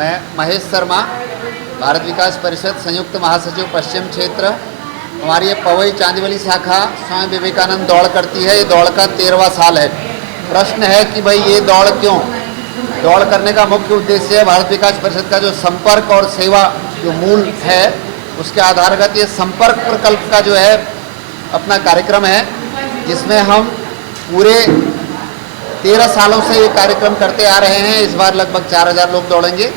मैं महेश शर्मा, भारत विकास परिषद संयुक्त महासचिव पश्चिम क्षेत्र। हमारी ये पवई चांदीवली शाखा स्वामी विवेकानंद दौड़ करती है। ये दौड़ का 13वां साल है। प्रश्न है कि भाई ये दौड़ क्यों? दौड़ करने का मुख्य उद्देश्य है भारत विकास परिषद का जो संपर्क और सेवा जो मूल है उसके आधारगत ये संपर्क प्रकल्प का जो है अपना कार्यक्रम है, जिसमें हम पूरे 13 सालों से ये कार्यक्रम करते आ रहे हैं। इस बार लगभग 4000 लोग दौड़ेंगे।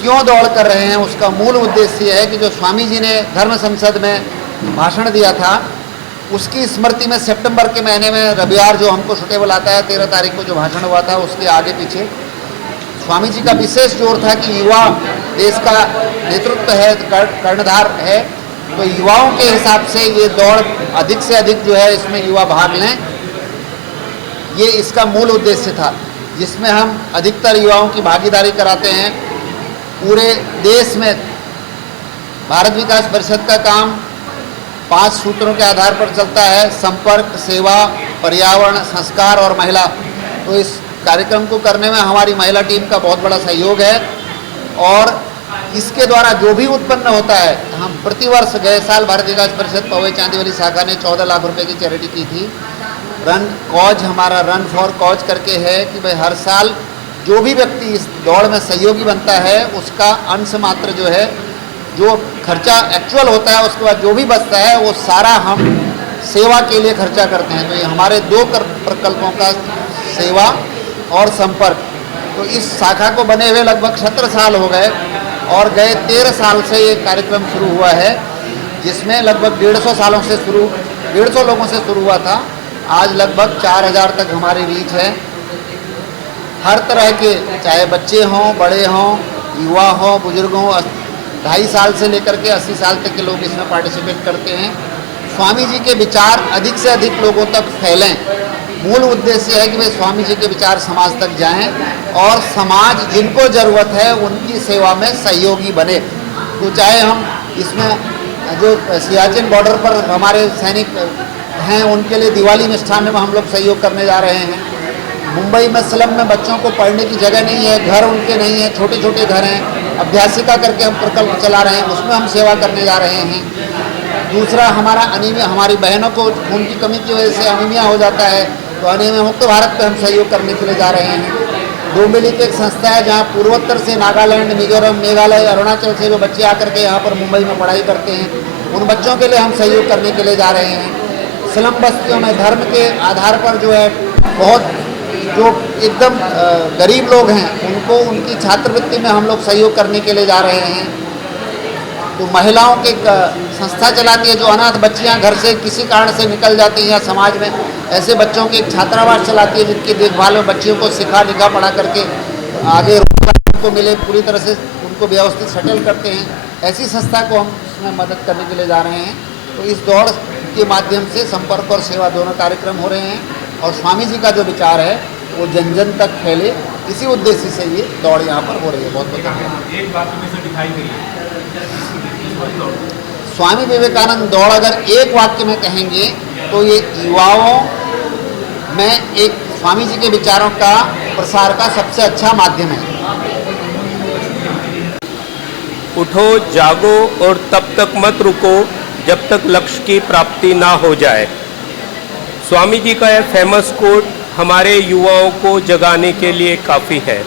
क्यों दौड़ कर रहे हैं उसका मूल उद्देश्य है कि जो स्वामी जी ने धर्म संसद में भाषण दिया था उसकी स्मृति में सितंबर के महीने में रविवार जो हमको सुटेबल आता है 13 तारीख को जो भाषण हुआ था उसके आगे पीछे स्वामी जी का विशेष जोर था कि युवा देश का नेतृत्व है, कर्णधार है, तो युवाओं के हिसाब से ये दौड़ अधिक से अधिक जो है इसमें युवा भाग लें, ये इसका मूल उद्देश्य था, जिसमें हम अधिकतर युवाओं की भागीदारी कराते हैं। पूरे देश में भारत विकास परिषद का काम 5 सूत्रों के आधार पर चलता है: संपर्क, सेवा, पर्यावरण, संस्कार और महिला। तो इस कार्यक्रम को करने में हमारी महिला टीम का बहुत बड़ा सहयोग है और इसके द्वारा जो भी उत्पन्न होता है, हम प्रतिवर्ष गए साल भारत विकास परिषद पवई चांदीवली शाखा ने 14 लाख रुपए की चैरिटी की थी। रन कॉज, हमारा रन फॉर कॉज करके है कि भाई हर साल जो भी व्यक्ति इस दौड़ में सहयोगी बनता है उसका अंश मात्र जो है, जो खर्चा एक्चुअल होता है उसके बाद जो भी बचता है वो सारा हम सेवा के लिए खर्चा करते हैं। तो ये हमारे 2 प्रकल्पों का सेवा और संपर्क। तो इस शाखा को बने हुए लगभग 17 साल हो गए और गए 13 साल से ये कार्यक्रम शुरू हुआ है, जिसमें लगभग 150 लोगों से शुरू हुआ था। आज लगभग 4000 तक हमारी रीच है। हर तरह के, चाहे बच्चे हों, बड़े हों, युवा हों, बुजुर्ग हों, 2.5 साल से लेकर के 80 साल तक के लोग इसमें पार्टिसिपेट करते हैं। स्वामी जी के विचार अधिक से अधिक लोगों तक फैलें। मूल उद्देश्य है कि भाई स्वामी जी के विचार समाज तक जाएं और समाज जिनको ज़रूरत है उनकी सेवा में सहयोगी बने। तो चाहे हम इसमें जो सियाचिन बॉर्डर पर हमारे सैनिक हैं उनके लिए दिवाली मिष्ठान में हम लोग सहयोग करने जा रहे हैं। मुंबई में स्लम में बच्चों को पढ़ने की जगह नहीं है, घर उनके नहीं है, छोटे छोटे घर हैं, अभ्यासिका करके हम प्रकल्प चला रहे हैं, उसमें हम सेवा करने जा रहे हैं। दूसरा, हमारा अनीमिया, हमारी बहनों को खून की कमी की वजह से अनीमिया हो जाता है, तो अनीमिया मुक्त भारत पे हम सहयोग करने के लिए जा रहे हैं। डोंबिवली की एक संस्था है जहाँ पूर्वोत्तर से नागालैंड, मिजोरम, मेघालय, अरुणाचल से जो बच्चे आकर के यहाँ पर मुंबई में पढ़ाई करते हैं, उन बच्चों के लिए हम सहयोग करने के लिए जा रहे हैं। स्लम बस्तियों में धर्म के आधार पर जो है बहुत जो एकदम गरीब लोग हैं उनको उनकी छात्रवृत्ति में हम लोग सहयोग करने के लिए जा रहे हैं। तो महिलाओं की संस्था चलाती है जो अनाथ बच्चियां घर से किसी कारण से निकल जाती हैं, समाज में ऐसे बच्चों की एक छात्रावास चलाती है जिनकी देखभाल में बच्चियों को सिखा लिखा पढ़ा करके आगे रोजगार को मिले, पूरी तरह से उनको व्यवस्थित सेटल करते हैं। ऐसी संस्था को हम उसमें मदद करने के लिए जा रहे हैं। तो इस दौड़ के माध्यम से संपर्क और सेवा दोनों कार्यक्रम हो रहे हैं और स्वामी जी का जो विचार है वो जन जन तक फैले, इसी उद्देश्य से ये दौड़ यहाँ पर हो रही है। बहुत बहुत धन्यवाद। एक बात में से दिखाई गई है स्वामी विवेकानंद दौड़ अगर एक वाक्य में कहेंगे तो ये युवाओं में एक स्वामी जी के विचारों का प्रसार का सबसे अच्छा माध्यम है। उठो, जागो और तब तक मत रुको जब तक लक्ष्य की प्राप्ति ना हो जाए। स्वामी जी का यह फेमस कोट हमारे युवाओं को जगाने के लिए काफ़ी है।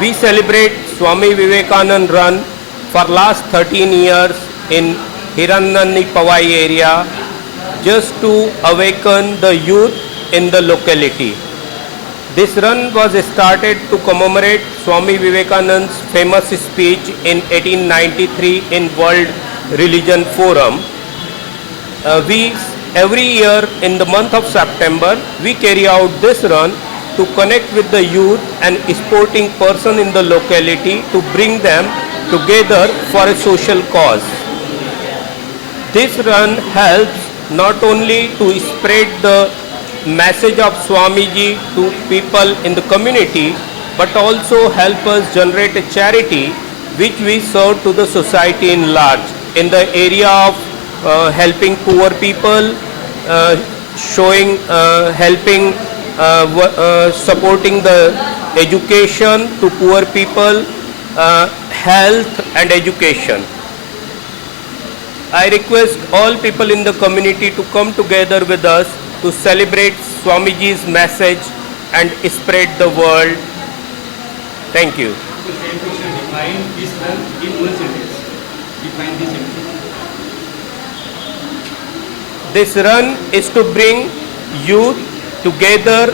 We celebrate Swami Vivekananda run for last 13 years in Hiranani Pawai area just to awaken the youth in the locality. This run was started to commemorate Swami Vivekananda's famous speech in 1893 in World Religion Forum. Every year in the month of September we carry out this run to connect with the youth and sporting person in the locality to bring them together for a social cause. This run helps not only to spread the message of Swamiji to people in the community, but also help us generate a charity which we serve to the society in large in the area of helping poor people, helping supporting the education to poor people, health and education. I request all people in the community to come together with us to celebrate Swamiji's message and spread the word. Thank you. Define this run in one sentence. Define this sentence. This run is to bring youth together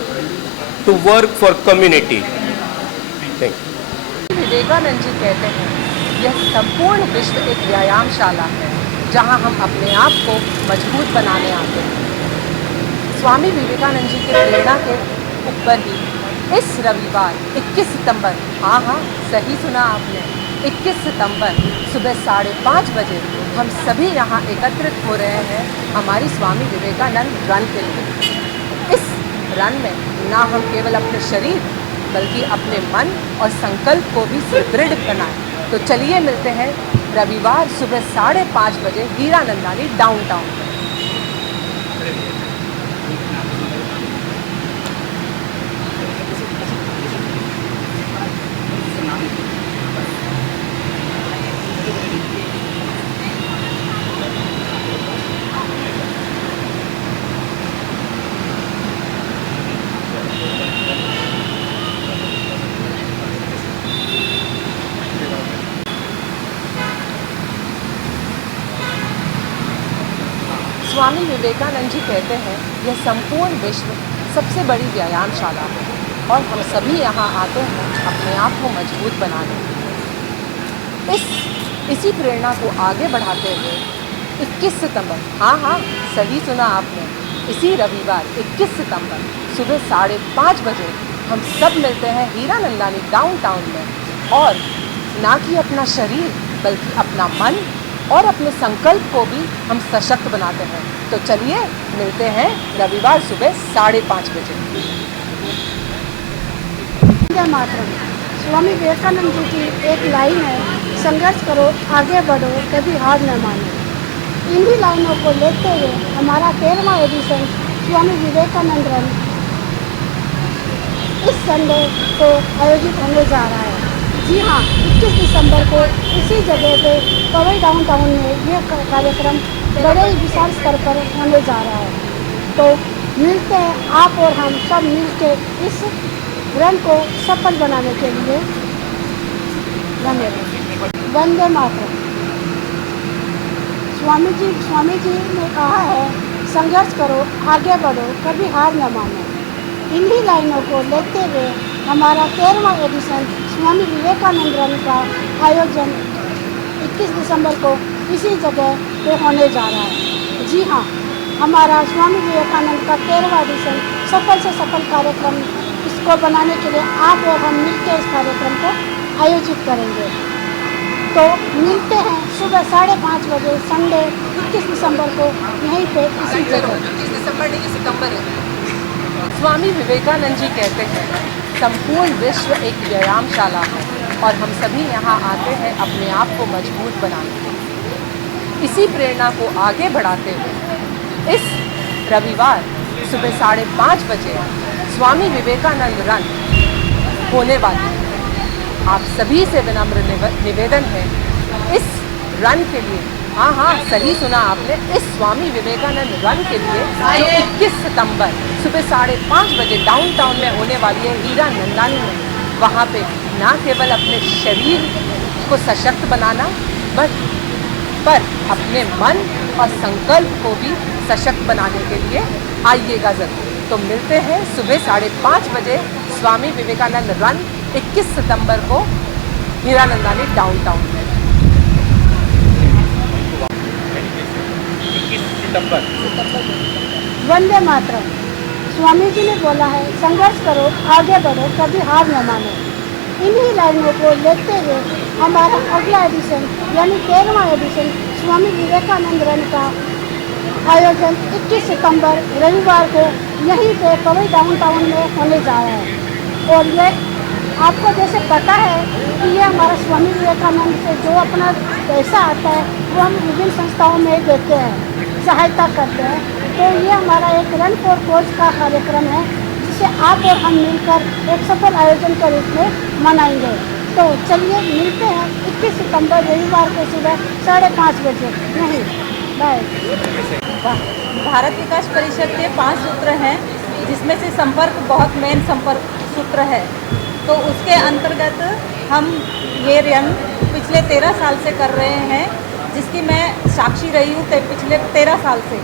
to work for community. Thank you. Vivekananda ji कहते हैं, यह संपूर्ण विश्व एक व्यायामशाला है जहां हम अपने आप को मजबूत बनाने आते हैं। स्वामी विवेकानंद जी के प्रेरणा के ऊपर ही इस रविवार 21 सितंबर, हाँ सही सुना आपने, 21 सितंबर सुबह 5:30 बजे हम सभी यहाँ एकत्रित हो रहे हैं हमारी स्वामी विवेकानंद रन के लिए। इस रन में ना हम केवल अपने शरीर बल्कि अपने मन और संकल्प को भी सुदृढ़ बनाएं। तो चलिए मिलते हैं रविवार सुबह 5:30 बजे हीरानंदानी डाउनटाउन में। स्वामी विवेकानंद जी कहते हैं, यह संपूर्ण विश्व सबसे बड़ी व्यायामशाला है और हम सभी यहाँ आते हैं अपने आप को मजबूत बनाने। इसी प्रेरणा को आगे बढ़ाते हुए 21 सितंबर, हाँ सही सुना आपने, इसी रविवार 21 सितंबर सुबह 5:30 बजे हम सब मिलते हैं हीरानंदानी डाउनटाउन में और ना कि अपना शरीर बल्कि अपना मन और अपने संकल्प को भी हम सशक्त बनाते हैं। तो चलिए मिलते हैं रविवार सुबह 5:30 बजे। वंदे मातरम। स्वामी विवेकानंद जी की एक लाइन है, संघर्ष करो, आगे बढ़ो, कभी हार न मानो। इन्हीं लाइनों को लेते हुए हमारा 13वां एडिशन स्वामी विवेकानंद रन इस संडे को आयोजित होने जा रहा है। जी हाँ, 21 दिसंबर को इसी जगह पे पवई डाउनटाउन में यह कार्यक्रम बड़े ही विशाल स्तर पर होने जा रहा है। तो मिलते हैं आप और हम सब मिलकर इस रन को सफल बनाने के लिए। धन्यवाद। वंदे मातरम। स्वामी जी ने कहा है, संघर्ष करो, आगे बढ़ो, कभी हार न मानो। इन्हीं लाइनों को लेते हुए हमारा 13वां एडिशन स्वामी विवेकानंद रन का आयोजन 21 दिसंबर को इसी जगह पे होने जा रहा है। जी हाँ, हमारा स्वामी विवेकानंद का 13वां एडिशन सफल से सफल कार्यक्रम, इसको बनाने के लिए आप और हम मिलकर इस कार्यक्रम को आयोजित करेंगे। तो मिलते हैं सुबह 5:30 बजे संडे 21 दिसंबर को यहीं पे इसी जगह। 21 दिसंबर नहीं, सितंबर है। स्वामी विवेकानंद जी कहते हैं, संपूर्ण विश्व एक व्यायामशाला है और हम सभी यहाँ आते हैं अपने आप को मजबूत बनाने। इसी प्रेरणा को आगे बढ़ाते हुए इस रविवार सुबह 5:30 बजे स्वामी विवेकानंद रन होने वाली है। आप सभी से विनम्र निवेदन है, इस रन के लिए, हाँ सही सुना आपने, इस स्वामी विवेकानंद रन के लिए जो 21 सितंबर सुबह 5:30 बजे डाउनटाउन में होने वाली है हीरानंदानी में, वहाँ पे ना केवल अपने शरीर को सशक्त बनाना पर अपने मन और संकल्प को भी सशक्त बनाने के लिए आइएगा ज़रूर। तो मिलते हैं सुबह 5:30 बजे स्वामी विवेकानंद रन 21 सितंबर को हीरानंदानी डाउनटाउन में। 21 सितंबर। वंदे मातरम। स्वामी जी ने बोला है, संघर्ष करो, आगे बढ़ो, कभी हार न मानो। इन्हीं लाइनों को लेते हुए हमारा अगला एडिशन यानी 13वां एडिशन स्वामी विवेकानंद रन का आयोजन 21 सितंबर रविवार को यहीं पे पवई डाउनटाउन में होने जा रहा है। और ये आपको जैसे पता है कि ये हमारा स्वामी विवेकानंद से जो अपना पैसा आता है वो हम विभिन्न संस्थाओं में देते हैं, सहायता करते हैं। तो ये हमारा एक रन फॉर कोज का कार्यक्रम है, जिसे आप और हम मिलकर एक सफल आयोजन के रूप में मनाएंगे। तो चलिए मिलते हैं 21 सितंबर रविवार को सुबह 5:30 बजे। नहीं, बाय। भारत विकास परिषद के 5 सूत्र हैं, जिसमें से संपर्क बहुत मेन संपर्क सूत्र है। तो उसके अंतर्गत हम ये रन पिछले 13 साल से कर रहे हैं, जिसकी मैं साक्षी रही हूँ पिछले 13 साल से।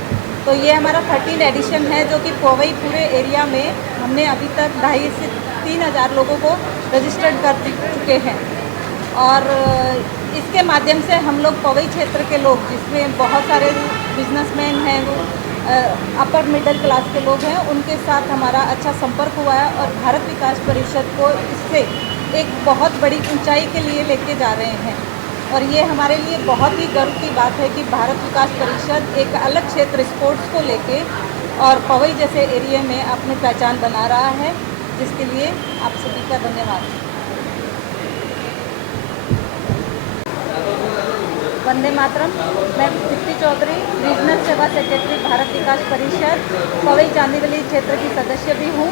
तो ये हमारा 13 एडिशन है, जो कि पवई पूरे एरिया में हमने अभी तक 2,500 से 3,000 लोगों को रजिस्टर्ड कर चुके हैं। और इसके माध्यम से हम लोग पवई क्षेत्र के लोग, जिसमें बहुत सारे बिजनेसमैन हैं, अपर मिडिल क्लास के लोग हैं, उनके साथ हमारा अच्छा संपर्क हुआ है और भारत विकास परिषद को इससे एक बहुत बड़ी ऊंचाई के लिए लेके जा रहे हैं। और ये हमारे लिए बहुत ही गर्व की बात है कि भारत विकास परिषद एक अलग क्षेत्र स्पोर्ट्स को लेके और पवई जैसे एरिया में अपनी पहचान बना रहा है, जिसके लिए आप सभी का धन्यवाद। वंदे मातरम। मैं तृप्ति चौधरी, रीजनल सेवा सेक्रेटरी भारत विकास परिषद पवई चांदीवली क्षेत्र की सदस्य भी हूँ।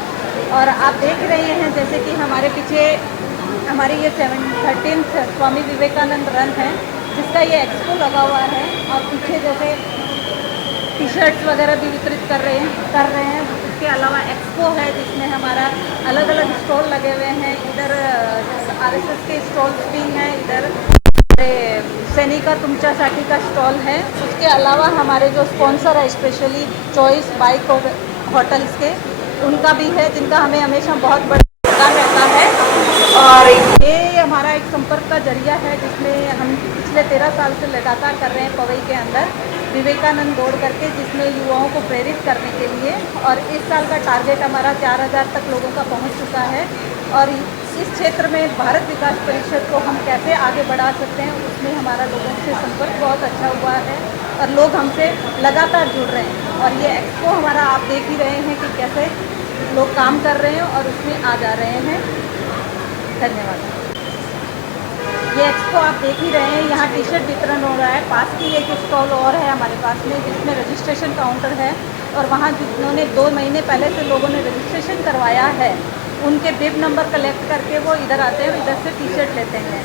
और आप देख रहे हैं जैसे कि हमारे पीछे हमारी ये 13th स्वामी विवेकानंद रन है, जिसका ये एक्सपो लगा हुआ है। और पीछे जैसे टी शर्ट्स वगैरह भी वितरित कर रहे हैं। उसके अलावा एक्सपो है, जिसमें हमारा अलग अलग स्टॉल लगे हुए हैं। इधर RSS के स्टॉल्स भी हैं, इधर सैनिका तुमच्यासाठी का स्टॉल है। उसके अलावा हमारे जो स्पॉन्सर है, स्पेशली चॉइस बाइक और होटल्स के, उनका भी है, जिनका हमें हमेशा बहुत बड़ा योगदान रहता है। और ये हमारा एक संपर्क का जरिया है, जिसमें हम पिछले 13 साल से लगातार कर रहे हैं पवई के अंदर विवेकानंद दौड़ करके, जिसमें युवाओं को प्रेरित करने के लिए। और इस साल का टारगेट हमारा 4,000 तक लोगों का पहुंच चुका है। और इस क्षेत्र में भारत विकास परिषद को हम कैसे आगे बढ़ा सकते हैं, उसमें हमारा लोगों से संपर्क बहुत अच्छा हुआ है और लोग हमसे लगातार जुड़ रहे हैं। और ये एक्सपो हमारा आप देख ही रहे हैं कि कैसे लोग काम कर रहे हैं और उसमें आ जा रहे हैं। धन्यवाद। ये एक्सपो आप देख ही रहे हैं, यहाँ टी शर्ट वितरण हो रहा है। पास की एक स्टॉल और है हमारे पास में, जिसमें रजिस्ट्रेशन काउंटर है। और वहाँ जिन्होंने 2 महीने पहले से लोगों ने रजिस्ट्रेशन करवाया है, उनके बिब नंबर कलेक्ट करके वो इधर आते हैं, इधर से टी शर्ट लेते हैं।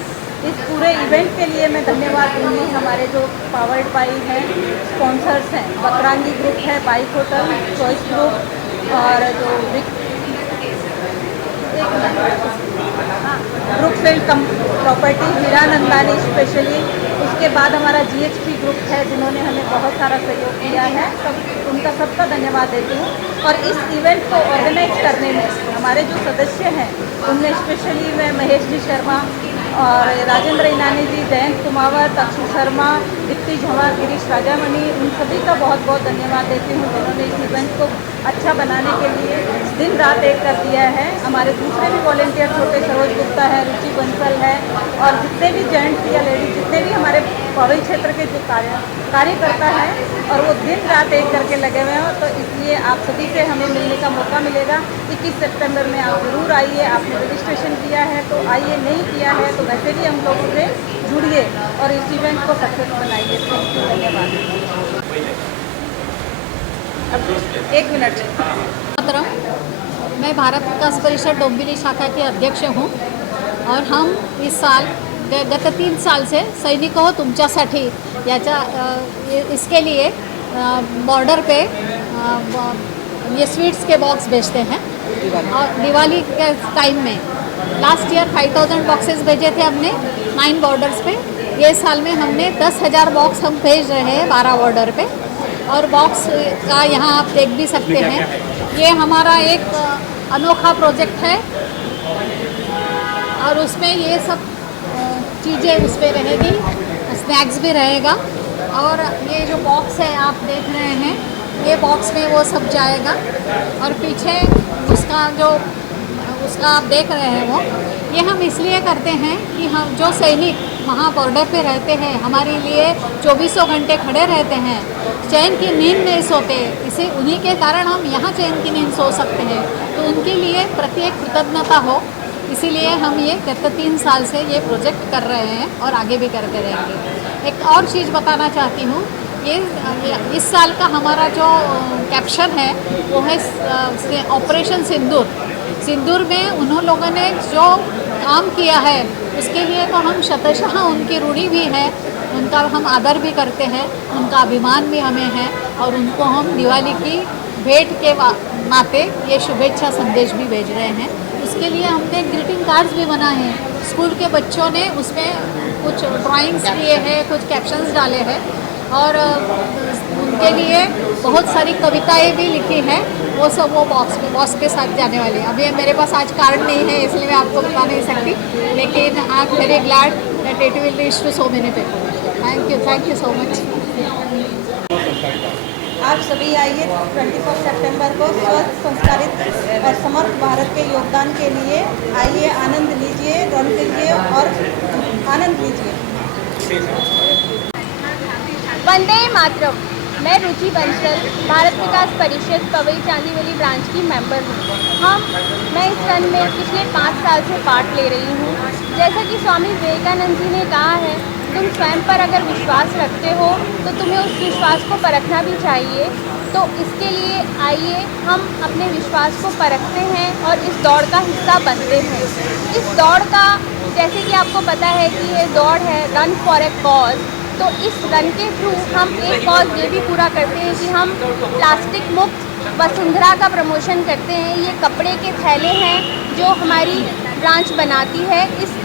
इस पूरे इवेंट के लिए मैं धन्यवाद दूंगी हमारे जो पावर्ड बाई हैं, स्पॉन्सर्स हैं, बकरांगी ग्रुप है, बाइक होटल, चॉइस ग्रुप और जो ब्रुकफील्ड प्रॉपर्टी, हीरानंदानी स्पेशली। उसके बाद हमारा GHP ग्रुप है, जिन्होंने हमें बहुत सारा सहयोग किया है। उनका सबका धन्यवाद देती हूँ। और इस इवेंट को ऑर्गेनाइज करने में हमारे जो सदस्य हैं, उनमें स्पेशली मैं महेश जी शर्मा और राजेंद्र ईनानी जी, जयंत कुमावत, अक्षु शर्मा, दीप्ति झंवर, गिरीश राजामणि, उन सभी का बहुत बहुत धन्यवाद देती हूँ, जिन्होंने इस इवेंट को अच्छा बनाने के लिए दिन रात एक कर दिया है। हमारे दूसरे भी वॉलेंटियर, छोटे सरोज गुप्ता है, रुचि बंसल है, और जितने भी जेंट्स या लेडीज, जितने भी हमारे पवई क्षेत्र के जो कार्यकर्ता हैं, और वो दिन रात एक करके लगे हुए हैं। तो इसलिए आप सभी से हमें मिलने का मौका मिलेगा। 21 सितंबर में आप ज़रूर आइए। आपने रजिस्ट्रेशन किया है तो आइए, नहीं किया है तो वैसे भी हम लोगों से जुड़िए और इस इवेंट को सक्सेस बनाइए। थैंक यू, धन्यवाद। अब 1 मिनट। मैं भारत विकास परिषद डोंबिवली शाखा के अध्यक्ष हूँ और हम इस साल गत 3 साल से सैनिकों हो तुमच्यासाठी याच्या इसके लिए बॉर्डर पे ये स्वीट्स के बॉक्स भेजते हैं। और दिवाली के टाइम में लास्ट ईयर 5,000 बॉक्सेस भेजे थे हमने 9 बॉर्डर्स पे। ये साल में हमने 10,000 बॉक्स हम भेज रहे हैं 12 बॉर्डर पे। और बॉक्स का यहाँ आप देख भी सकते हैं, ये हमारा एक अनोखा प्रोजेक्ट है और उसमें ये सब चीज़ें उस पर रहेगी, स्नैक्स भी रहेगा। और ये जो बॉक्स है आप देख रहे हैं, ये बॉक्स में वो सब जाएगा। और पीछे उसका आप देख रहे हैं वो, ये हम इसलिए करते हैं कि हम जो सैनिक वहाँ बॉर्डर पे रहते हैं, हमारे लिए 24 घंटे खड़े रहते हैं, चैन की नींद नहीं सोते, इसे उन्हीं के कारण हम यहाँ चैन की नींद सो सकते हैं। तो उनके लिए प्रत्येक कृतज्ञता हो, इसीलिए हम ये गत 3 साल से ये प्रोजेक्ट कर रहे हैं और आगे भी करते रहेंगे। एक और चीज़ बताना चाहती हूँ इस साल का हमारा जो कैप्शन है वो है ऑपरेशन सिंदूर। सिंदूर में उन्होंने लोगों ने जो काम किया है उसके लिए तो हम शतशः उनकी ऋणी भी हैं, उनका हम आदर भी करते हैं, उनका अभिमान भी हमें है और उनको हम दिवाली की भेंट के नाते ये शुभेच्छा संदेश भी भेज रहे हैं। उसके लिए हमने ग्रीटिंग कार्ड्स भी बनाए हैं। स्कूल के बच्चों ने उसमें कुछ ड्राइंग्स किए हैं, कुछ कैप्शंस डाले हैं और उनके लिए बहुत सारी कविताएं भी लिखी हैं। वो सब वो बॉक्स के साथ जाने वाले। अभी मेरे पास आज कार्ड नहीं है इसलिए मैं आपको बता नहीं सकती, लेकिन I am very glad that it will reach to so many people. Thank you so much. आप सभी आइए 24 सितंबर को स्वस्थ, संस्कारित और समर्थ भारत के योगदान के लिए आइए, आनंद लीजिए, रन कीजिए और आनंद लीजिए। वंदे मातरम। मैं रुचि बंसल, भारत विकास परिषद पवई चांदीवली ब्रांच की मेंबर हूँ। मैं इस रन में पिछले 5 साल से पार्ट ले रही हूँ। जैसा कि स्वामी विवेकानंद जी ने कहा है, तुम स्वयं पर अगर विश्वास रखते हो तो तुम्हें उस विश्वास को परखना भी चाहिए। तो इसके लिए आइए हम अपने विश्वास को परखते हैं और इस दौड़ का हिस्सा बनते हैं। इस दौड़ का, जैसे कि आपको पता है कि ये दौड़ है रन फॉर ए कॉज, तो इस रन के थ्रू हम एक कॉज ये भी पूरा करते हैं कि हम प्लास्टिक मुक्त वसुंधरा का प्रमोशन करते हैं। ये कपड़े के थैले हैं जो हमारी ब्रांच बनाती है। इस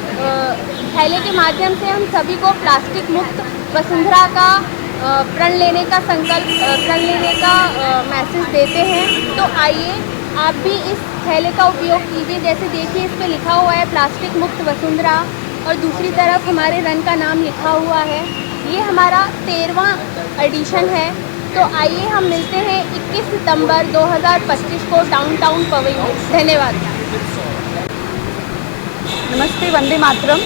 थैले के माध्यम से हम सभी को प्लास्टिक मुक्त वसुंधरा का प्रण लेने का मैसेज देते हैं। तो आइए आप भी इस थैले का उपयोग कीजिए। जैसे देखिए इस पे लिखा हुआ है प्लास्टिक मुक्त वसुंधरा और दूसरी तरफ हमारे रन का नाम लिखा हुआ है। ये हमारा 13वां एडिशन है। तो आइए हम मिलते हैं 21 सितंबर 2025 को डाउनटाउन पवई में। धन्यवाद। नमस्ते, वंदे मातरम।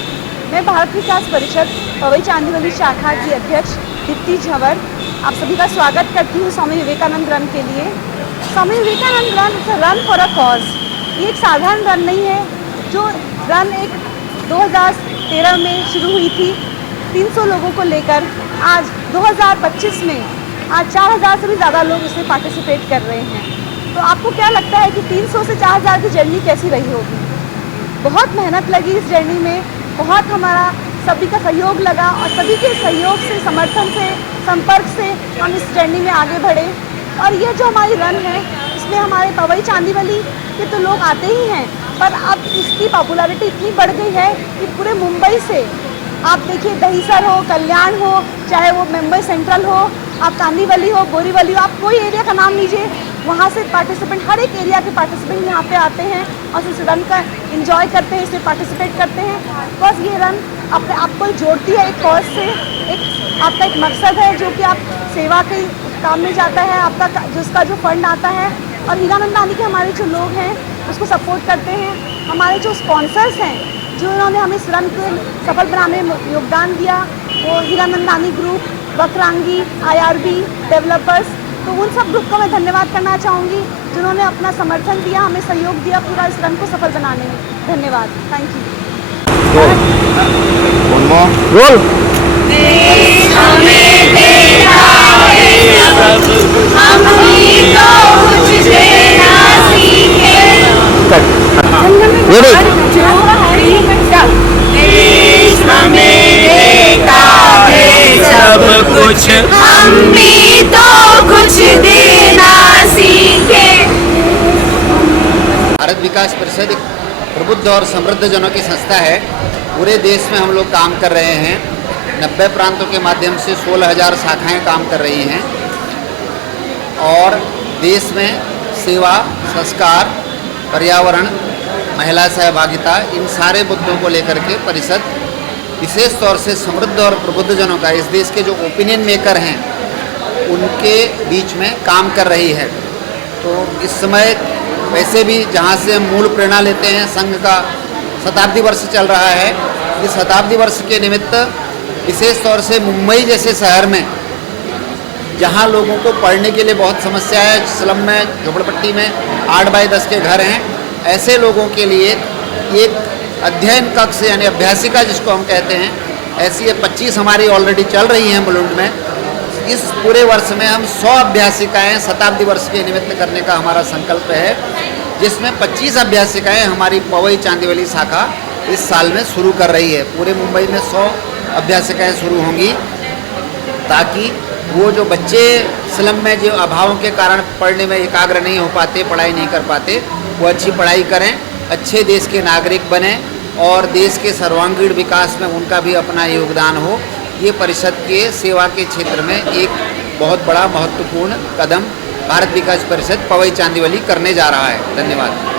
मैं भारत विकास परिषद पवई चांदीवली शाखा की अध्यक्ष दीप्ति झंवर आप सभी का स्वागत करती हूँ स्वामी विवेकानंद रन के लिए। Swami Vivekananda run for a cause, ये एक साधारण रन नहीं है। जो रन एक 2013 में शुरू हुई थी 300 लोगों को लेकर, आज 2025 में आज 4000 से भी ज़्यादा लोग इसमें पार्टिसिपेट कर रहे हैं। तो आपको क्या लगता है कि 300 से 4000 की जर्नी कैसी रही होगी? बहुत मेहनत लगी इस जर्नी में, बहुत हमारा सभी का सहयोग लगा और सभी के सहयोग से, समर्थन से, संपर्क से हम इस जर्नी में आगे बढ़े। और ये जो हमारी रन है इसमें हमारे पवई चांदीवली के तो लोग आते ही हैं, पर अब इसकी पॉपुलैरिटी इतनी बढ़ गई है कि पूरे मुंबई से, आप देखिए दहीसर हो, कल्याण हो, चाहे वो मुंबई सेंट्रल हो, आप कांदीवली हो, बोरीवली हो, आप कोई एरिया का नाम लीजिए, वहाँ से पार्टिसिपेंट, हर एक एरिया के पार्टिसिपेंट यहाँ पे आते हैं और इस रन का एंजॉय करते हैं, इसमें पार्टिसिपेट करते हैं। बिकॉज ये रन अपने आप को जोड़ती है एक कॉज से, एक आपका एक मकसद है जो कि आप सेवा के काम में जाता है, आपका जिसका जो फंड आता है। और हीरानंदानी के हमारे जो लोग हैं उसको सपोर्ट करते हैं। हमारे जो स्पॉन्सर्स हैं जो इन्होंने हमें इस रन को सफल बनाने में योगदान दिया, वो Hiranandani group, Vakrangee, IRB developers, तो उन सब ग्रुप को मैं धन्यवाद करना चाहूँगी जिन्होंने अपना समर्थन दिया, हमें सहयोग दिया पूरा इस रन को सफल बनाने में। धन्यवाद। Thank you. सब कुछ हम भी तो कुछ देना सीखे। भारत विकास परिषद एक प्रबुद्ध और समृद्ध जनों की संस्था है। पूरे देश में हम लोग काम कर रहे हैं। 90 प्रांतों के माध्यम से 16,000 शाखाएं काम कर रही हैं और देश में सेवा, संस्कार, पर्यावरण, महिला सहभागिता, इन सारे मुद्दों को लेकर के परिषद विशेष तौर से समृद्ध और प्रबुद्ध जनों का, इस देश के जो ओपिनियन मेकर हैं उनके बीच में काम कर रही है। तो इस समय वैसे भी जहाँ से हम मूल प्रेरणा लेते हैं, संघ का शताब्दी वर्ष चल रहा है। इस शताब्दी वर्ष के निमित्त विशेष तौर से मुंबई जैसे शहर में जहाँ लोगों को पढ़ने के लिए बहुत समस्या है, स्लम में, झोपड़पट्टी में 8 बाई 10 के घर हैं, ऐसे लोगों के लिए एक अध्ययन कक्ष यानी अभ्यासिका जिसको हम कहते हैं, ऐसी 25 हमारी ऑलरेडी चल रही हैं मुलुंड में। इस पूरे वर्ष में हम 100 अभ्यासिकाएँ शताब्दी वर्ष के निमित्त करने का हमारा संकल्प है, जिसमें 25 अभ्यासिकाएँ हमारी पवई चांदीवली शाखा इस साल में शुरू कर रही है। पूरे मुंबई में 100 अभ्यासिकाएँ शुरू होंगी, ताकि वो जो बच्चे स्लम में जो अभावों के कारण पढ़ने में एकाग्र नहीं हो पाते, पढ़ाई नहीं कर पाते, वो अच्छी पढ़ाई करें, अच्छे देश के नागरिक बने और देश के सर्वांगीण विकास में उनका भी अपना योगदान हो। ये परिषद के सेवा के क्षेत्र में एक बहुत बड़ा महत्वपूर्ण कदम भारत विकास परिषद पवई चांदीवली करने जा रहा है। धन्यवाद।